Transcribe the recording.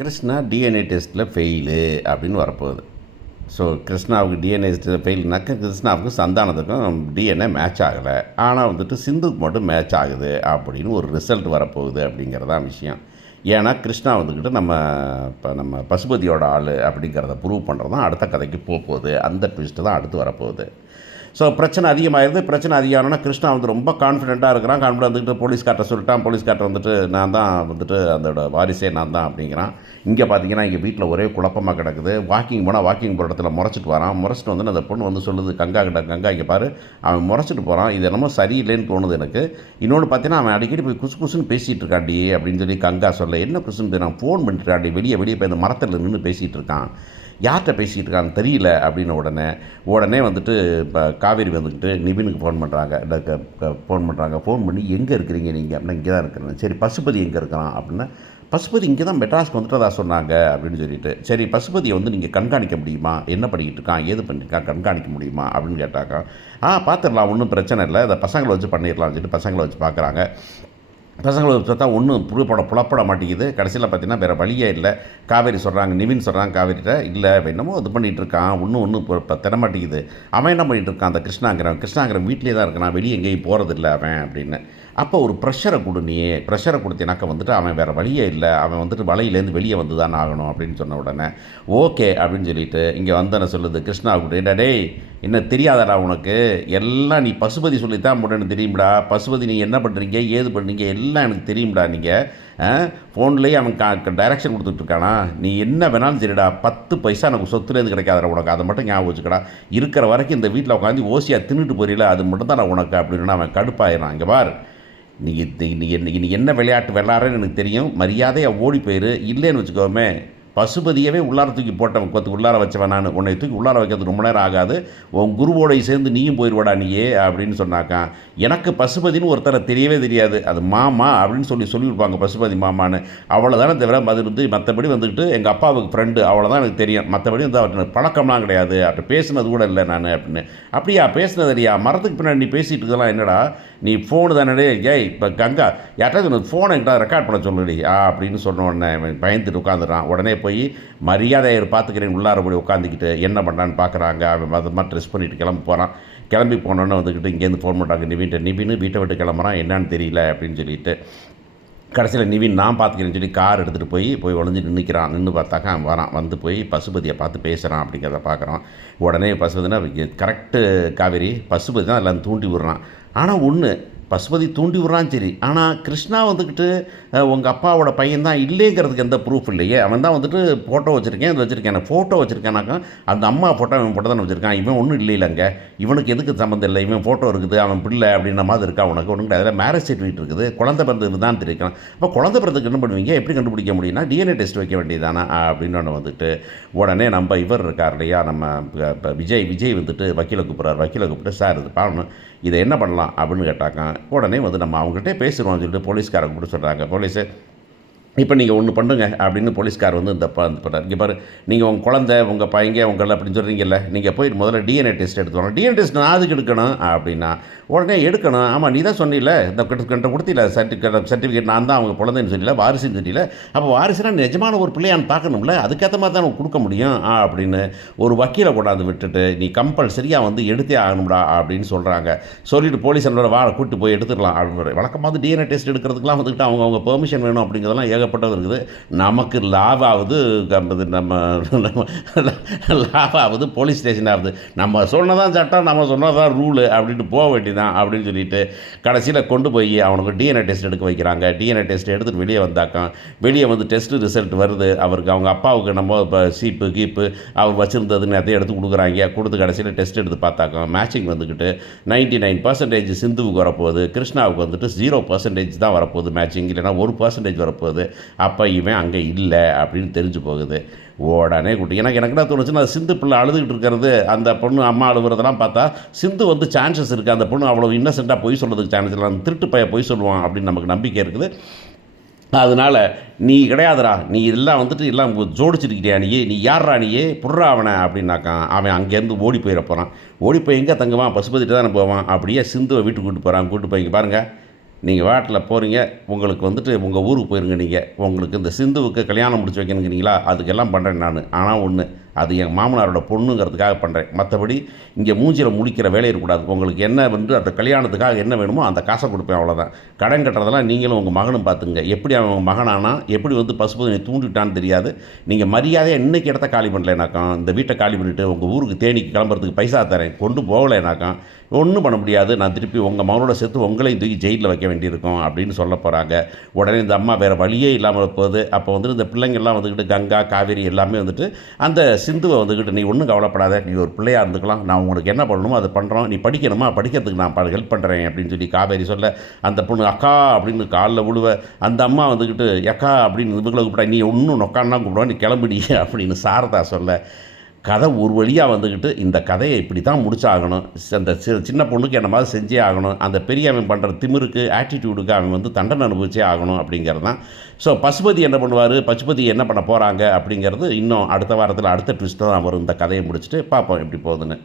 Krishna DNA டெஸ்ட்டில் fail அப்படின்னு வரப்போகுது. ஸோ கிருஷ்ணாவுக்கு டிஎன்ஏ டெஸ்ட்டில் ஃபெயில்னாக்க கிருஷ்ணாவுக்கு சந்தானத்துக்கும் டிஎன்ஏ மேட்ச் ஆகலை. ஆனால் வந்துட்டு சிந்துக்கு மட்டும் மேட்ச் ஆகுது அப்படின்னு ஒரு ரிசல்ட் வரப்போகுது அப்படிங்கிறதான் விஷயம். ஏன்னா கிருஷ்ணா வந்துக்கிட்டு நம்ம பசுபதியோட ஆள் அப்படிங்கிறத ப்ரூவ் பண்ணுறது தான் அடுத்த கதைக்கு போகுது. அந்த ட்விஸ்ட்டு தான் அடுத்து வரப்போகுது. ஸோ பிரச்சனை அதிகமாகிடுது. பிரச்சனை அதிகமானோன்னா கிருஷ்ணா வந்து ரொம்ப கான்ஃபிடென்ட்டாக இருக்கிறான். கான்ஃபிடென்ட் வந்துட்டு போலீஸ்கார்ட்ட சொல்லிட்டான். போலீஸ்கார்ட்ட வந்துட்டு நான் தான் வந்துட்டு அதோட வாரிசே நான் தான் அப்படிங்கிறான். இங்கே பார்த்தீங்கன்னா இங்கே வீட்டில் ஒரே குழப்பமாக கிடக்குது. வாக்கிங் போனால் வாக்கிங் போகிற இடத்துல முறைச்சிட்டு வரான். முறைச்சிட்டு வந்து அந்த பொண்ணு வந்து சொல்லுது கங்கா கிட்ட, கங்கா இங்கே பாரு அவன் முறைச்சிட்டு போகிறான், இது என்னமோ சரியில்லைன்னு தோணுது எனக்கு. இன்னொன்று பார்த்தீங்கன்னா அவன் அடிக்கடி போய் குசு குசுன்னு பேசிகிட்டு இருக்காண்டி அப்படின்னு சொல்லி கங்கா சொல்ல, என்ன குசுன்னு நான் ஃபோன் பண்ணிட்டுருக்காண்டி வெளியே போய் அந்த மரத்தில் நின்று பேசிகிட்டு இருக்கான், யார்கிட்ட பேசிகிட்டு இருக்கான்னு தெரியல அப்படின்னு உடனே வந்துட்டு இப்போ காவேரி வந்துக்கிட்டு நிவினுக்கு ஃபோன் பண்ணுறாங்க. ஃபோன் பண்ணுறாங்க. ஃபோன் பண்ணி எங்கே இருக்கிறீங்க நீங்கள் அப்படின்னா, இங்கே தான் இருக்கிறேன். சரி பசுபதி எங்கே இருக்கிறான் அப்படின்னா, பசுபதி இங்கே தான் மெட்ராஸ்க்கு வந்துட்டு தான் சொன்னாங்க அப்படின்னு சொல்லிட்டு, சரி பசுபதியை வந்து நீங்கள் கண்காணிக்க முடியுமா, என்ன பண்ணிக்கிட்டு இருக்கான், ஏது பண்ணியிருக்கான், கண்காணிக்க முடியுமா அப்படின்னு கேட்டாக்கா, பார்த்துடலாம் ஒன்றும் பிரச்சனை இல்லை, அதை பசங்களை வச்சு பண்ணிடலாம்னு சொல்லிட்டு பசங்களை வச்சு பார்க்குறாங்க. பசங்களை பார்த்தா ஒன்றும் புலப்பட மாட்டேங்குது. கடைசியில் பார்த்தீங்கன்னா வேறு வழியே இல்லை. காவேரி சொல்கிறாங்க, நிவின் சொல்கிறாங்க காவேரிட்ட, இல்லை என்னமோ இது பண்ணிகிட்டு இருக்கான், ஒன்றும் இப்போ தரமாட்டேங்குது. அவன் என்ன பண்ணிகிட்டு இருக்கான், அந்த கிருஷ்ணாங்கிற வீட்டிலே தான் இருக்கான், வெளியே எங்கேயும் போகிறதில்ல அவன் அப்படின்னு. அப்போ ஒரு ப்ரெஷரை கொடுத்தினாக்க வந்துட்டு அவன் வேறு வழியே இல்லை, அவன் வந்துட்டு வலையிலேருந்து வெளியே வந்து தான் ஆகணும் அப்படின்னு சொன்ன உடனே ஓகே அப்படின்னு சொல்லிட்டு இங்கே வந்தன சொல்லுது கிருஷ்ணாவுக்கு, டேய் என்ன தெரியாதடா உனக்கு, எல்லாம் நீ பசுபதி சொல்லித்தான் முடன்னு தெரியும்டா, பசுபதி நீ என்ன பண்ணுறீங்க ஏது பண்ணுறீங்க எல்லாம் எனக்கு தெரியும்டா, நீங்கள் ஃபோன்லேயே அவன் டைரக்ஷன் கொடுத்துட்ருக்கானா, நீ என்ன வேணாலும் சரிடா, 10 பைசா எனக்கு சொத்துலேருந்து கிடைக்காதடா உனக்கு, அதை மட்டும் ஞாபகம் வச்சுக்கடா, இருக்கிற வரைக்கும் இந்த வீட்டில் உட்காந்து ஓசியாக தின்னுட்டு போறீல அது மட்டும் தான் உனக்கு அப்படின்னு அவன் கடுப்பாயிரான். இங்கே பார் நீ என்ன விளையாட்டு விளாட்றேன்னு எனக்கு தெரியும், மரியாதையாக ஓடி போயிரு, இல்லைன்னு வச்சுக்கோமே பசுபதியவே உள்ளார தூக்கி போட்டவன் உள்ளார வச்சவன் நான், உன்னை தூக்கி உள்ளார வைக்கிறது ரொம்ப நேரம் ஆகாது, உன் குருவோடை சேர்ந்து நீயும் போயிடுவாடா நீயே அப்படின்னு சொன்னாக்கான். எனக்கு பசுபதினு ஒருத்தரை தெரியவே தெரியாது, அது மாமா அப்படின்னு சொல்லியிருப்பாங்க பசுபதி மாமான்னு, அவ்வளோதானே தவிர அது வந்து மற்றபடி வந்துக்கிட்டு எங்கள் அப்பாவுக்கு ஃப்ரெண்டு அவ்வளோதான் எனக்கு தெரியும், மற்றபடி வந்து அவர்கிட்ட பழக்கம்லாம் கிடையாது, அவர்கிட்ட பேசினது கூட இல்லை நான் அப்படின்னு. அப்படியா பேசினது இல்லையா, மரத்துக்கு பின்னாடி நீ பேசிகிட்டு இருக்கலாம் என்னடா, நீ ஃபோனு தானே ஏய் இப்போ கங்கா யார்ட்டாவது ஃபோனை என்கிட்ட ரெக்கார்ட் பண்ண சொல்லுடி அப்படின்னு சொன்ன உடனே பயந்துட்டு உட்காந்துடுறான். உடனே போய் மரியாதையை பார்த்துக்கிறேன் உள்ளார போய் உட்காந்துக்கிட்டு என்ன பண்ணுறான்னு பார்க்குறாங்க. அவன் அது மாதிரி ட்ரெஸ் பண்ணிவிட்டு கிளம்பி போகிறான். கிளம்பி போனோன்னே வந்துக்கிட்டு இங்கேருந்து ஃபோன் பண்ணுறாங்க நிவின் வீட்டை விட்டு கிளம்புறான், என்னன்னு தெரியல அப்படின்னு சொல்லிட்டு. கடைசியில் நிவின் நான் பார்த்துக்கிறேன்னு சொல்லி கார் எடுத்துகிட்டு போய் ஒளிஞ்சு நிற்கிறான். நின்று பார்த்தாக்கா அவன் வரான், வந்து போய் பசுபதியை பார்த்து பேசுகிறான் அப்படிங்கிறத பார்க்குறான். உடனே பசுபதினா கரெக்டு காவேரி, பசுபதி தான் எல்லாம் தூண்டி விடுறான். ஆனால் ஒன்று பசுபதி தூண்டி விடுறான் சரி, ஆனால் கிருஷ்ணா வந்துக்கிட்டு உங்கள் அப்பாவோட பையன் தான் இல்லைங்கிறதுக்கு எந்த ப்ரூஃப் இல்லையே, அவன் தான் வந்துட்டு ஃபோட்டோ வச்சுருக்கேன் இது வச்சுருக்கேன், ஃபோட்டோ வச்சுருக்கேனாக்கா அந்த அம்மா ஃபோட்டோ இவன் ஃபோட்டோ தானே வச்சுருக்கான், இவன் ஒன்றும் இல்லைங்க, இவனுக்கு எதுக்கு சம்மந்தம் இல்லை, இவன் ஃபோட்டோ இருக்குது அவன் பிள்ளை அப்படின்ற மாதிரி இருக்கா, உனக்கு ஒன்றும் கிடையாது, மேரேஜ் சர்டிஃபிகேட் இருக்குது, குழந்தை பிறந்தது தான் தெரிவிக்கலாம். அப்போ குழந்தை பிறந்ததுக்கு என்ன பண்ணுவீங்க, எப்படி கண்டுபிடிக்க முடியும்னா டிஎன்ஏ டெஸ்ட் வைக்க வேண்டியதானா அப்படின்னு ஒன்று வந்துட்டு உடனே நம்ம இவர் இருக்கார் இல்லையா, நம்ம விஜய் வந்துட்டு வக்கீலை கூப்பிட்டு சார் இது பாருணும் இதை என்ன பண்ணலாம் அப்படின்னு கேட்டாங்க. உடனே வந்து நம்ம அவங்ககிட்டே பேசுகிறோம்னு சொல்லிட்டு போலீஸ்காரை கூப்பிட்டு சொல்கிறாங்க. போலீஸு இப்போ நீங்கள் ஒன்று பண்ணுங்க அப்படின்னு போலீஸ்கார் வந்து இந்த பண்ணுறாரு. இங்கே பாரு நீங்கள் உங்கள் குழந்தை உங்கள் பையங்க உங்களை அப்படின்னு சொல்கிறீங்கல்ல, நீங்கள் போய் முதல்ல டிஎன்ஏ டெஸ்ட் எடுத்து வாங்க. டிஎன்ஏ டெஸ்ட் நான் அதுக்கு எடுக்கணும் அப்படின்னா உடனே எடுக்கணும். ஆமாம் நீ தான் சொன்னில இந்த கிட்ட கொடுத்தில சர்டிஃபிகேட் நான் தான் அவங்க குழந்தைன்னு சொல்லல, வாரிசுன்னு தெரியல, அப்போ வாரிசுனா நிஜமான ஒரு பிள்ளையான்னு பார்க்கணும்ல, அதுக்கேற்ற மாதிரி தான் கொடுக்க முடியும் அப்படின்னு ஒரு வக்கீலை கொண்டாந்து விட்டுட்டு நீ கம்பல்சரியாக வந்து எடுத்தே ஆகணும்டா அப்படின்னு சொல்கிறாங்க. சொல்லிவிட்டு போலீஸ் என்னோட கூப்பிட்டு போய் எடுத்துக்கலாம் அப்படின்னு. வழக்கமாக டிஎன்ஏ டெஸ்ட் எடுக்கிறதுக்குலாம் வந்துக்கிட்டு அவங்க பெர்மிஷன் வேணும் அப்படிங்கிறதெல்லாம் ஏகப்பட்டது இருக்குது. நமக்கு லாவாவது நம்ம லாவாவது போலீஸ் ஸ்டேஷன் ஆகுது, நம்ம சொன்னதான் சட்டம் நம்ம சொன்னதான் ரூலு அப்படின்ட்டு போக வேண்டியதான் அப்படின்னு சொல்லிட்டு கடைசியில் கொண்டு போய் அவனுக்கு டிஎன்ஏ டெஸ்ட் எடுக்க வைக்கிறாங்க. டிஎன்ஏ டெஸ்ட் எடுத்துகிட்டு வெளியே வந்தாக்கா வெளியே வந்து டெஸ்ட் ரிசல்ட் வருது. அவருக்கு அவங்க அப்பாவுக்கு நம்ம இப்போ கீப்பு அவர் வச்சுருந்ததுன்னு அதையும் எடுத்து கொடுத்து கடைசியில் டெஸ்ட் எடுத்து பார்த்தாக்கா மேட்சிங் வந்துக்கிட்டு 99% சிந்துவுக்கு வரப்போகுது, கிருஷ்ணாவுக்கு வந்துட்டு 0% தான் வரப்போகுது மேட்சிங், இல்லைனா 1% வரப்போகுது. அப்போ இவன் அங்கே இல்லை அப்படின்னு தெரிஞ்சு போகுது. உடனே எனக்கு என்ன தோணுச்சுன்னா சிந்து பிள்ளை அழுதுகிட்டு இருக்கிறது, அந்த பொண்ணு அம்மா அழுகுறதெல்லாம் பார்த்தா சிந்து வந்து சான்சஸ் இருக்குது, அந்த பொண்ணு அவ்வளோ இன்னசென்ட்டாக பொய் சொல்கிறதுக்கு சான்ஸ் இல்லை, அந்த திருட்டு பையன் பொய் சொல்லுவான் அப்படின்னு நமக்கு நம்பிக்கை இருக்குது. அதனால் நீ கிடையாதுடா, நீ எல்லாம் வந்துட்டு எல்லாம் ஜோடிச்சிருக்கிறியா, நீ யார்ரா நீயே புட்றா அவனை அப்படின்னாக்கா அவன் அங்கேருந்து ஓடி போயிட போகிறான். ஓடி போய் எங்கே தங்குவான், பசுபதிட்டு தானே போவான். அப்படியே சிந்துவை வீட்டுக்கு கூப்பிட்டு போகிறான். கூப்பிட்டு போய் இங்கே பாருங்கள் நீங்கள் வாட்டில் போகிறீங்க, உங்களுக்கு வந்துட்டு உங்கள் ஊருக்கு போயிருங்க நீங்கள். உங்களுக்கு இந்த சிந்துவுக்கு கல்யாணம் முடிச்சு வைக்கணுங்கிறீங்களா, அதுக்கெல்லாம் பண்ணுறேன் நான். ஆனால் ஒன்று, அது என் மாமனாரோட பொண்ணுங்கிறதுக்காக பண்ணுறேன். மற்றபடி இங்கே மூஞ்சியில் முழிக்கிற வேலை இருக்கக்கூடாது. உங்களுக்கு என்ன வந்து அந்த கல்யாணத்துக்காக என்ன வேணுமோ அந்த காசை கொடுப்பேன், அவ்வளோதான். கடன் கட்டுறதெல்லாம் நீங்களும் உங்கள் மகனும் பார்த்துங்க. எப்படி அவன் உங்கள் மகனானா, எப்படி வந்து பசுபதியை தூண்டிவிட்டான்னு தெரியாது. நீங்கள் மரியாதையாக இன்றைக்கி இடத்த காலி பண்ணலைனாக்கா, இந்த வீட்டை காலி பண்ணிவிட்டு உங்கள் ஊருக்கு தேனிக்கு கிளம்புறதுக்கு பைசா தரேன், கொண்டு போகலைனாக்கா ஒன்றும் பண்ண முடியாது. நான் திருப்பி உங்கள் மகனோட சேர்த்து உங்களையும் தூக்கி ஜெயிலில் வைக்க வேண்டியிருக்கும் அப்படின்னு சொல்ல போகிறாங்க. உடனே இந்த அம்மா வேறு வழியே இல்லாமல் போகுது. அப்போ வந்துட்டு இந்த பிள்ளைங்கள்லாம் வந்துக்கிட்டு கங்கா, காவேரி எல்லாமே வந்துட்டு அந்த சிந்துவை வந்துக்கிட்டு, நீ ஒன்றும் கவலைப்படாத, நீ ஒரு பிள்ளையாக இருந்துக்கலாம், நான் உங்களுக்கு என்ன பண்ணணுமோ அதை பண்ணுறோம், நீ படிக்கணுமா படிக்கிறதுக்கு நான் ஹெல்ப் பண்ணுறேன் அப்படின்னு சொல்லி காவேரி சொல்ல, அந்த பொண்ணு அக்கா அப்படின்னு காலில் விழுவ, அந்த அம்மா வந்துக்கிட்டு அக்கா அப்படின்னு இவங்களை கூப்பிட்டா, நீ ஒன்றும் நொக்கான்னா கூப்பிடுவா, நீ கிளம்பிடி அப்படின்னு சாரதா சொல்ல, கதை ஒரு வழியாக வந்துக்கிட்டு இந்த கதையை இப்படி தான் முடிச்சாகணும். அந்த சின்ன பொண்ணுக்கு என்ன மாதிரி செஞ்சே ஆகணும். அந்த பெரியவன் பண்ணுற திமிருக்கு, ஆட்டிடியூடுக்கு அவன் வந்து தண்டனை அனுபவிச்சே ஆகணும் அப்படிங்கிறது தான். ஸோ பசுபதி என்ன பண்ணுவார், பசுபதி என்ன பண்ண போகிறாங்க அப்படிங்கிறது இன்னும் அடுத்த வாரத்தில் அடுத்த ட்விஸ்ட்டு தான் வரும். இந்த கதையை முடிச்சுட்டு பார்ப்போம் எப்படி போகுதுன்னு.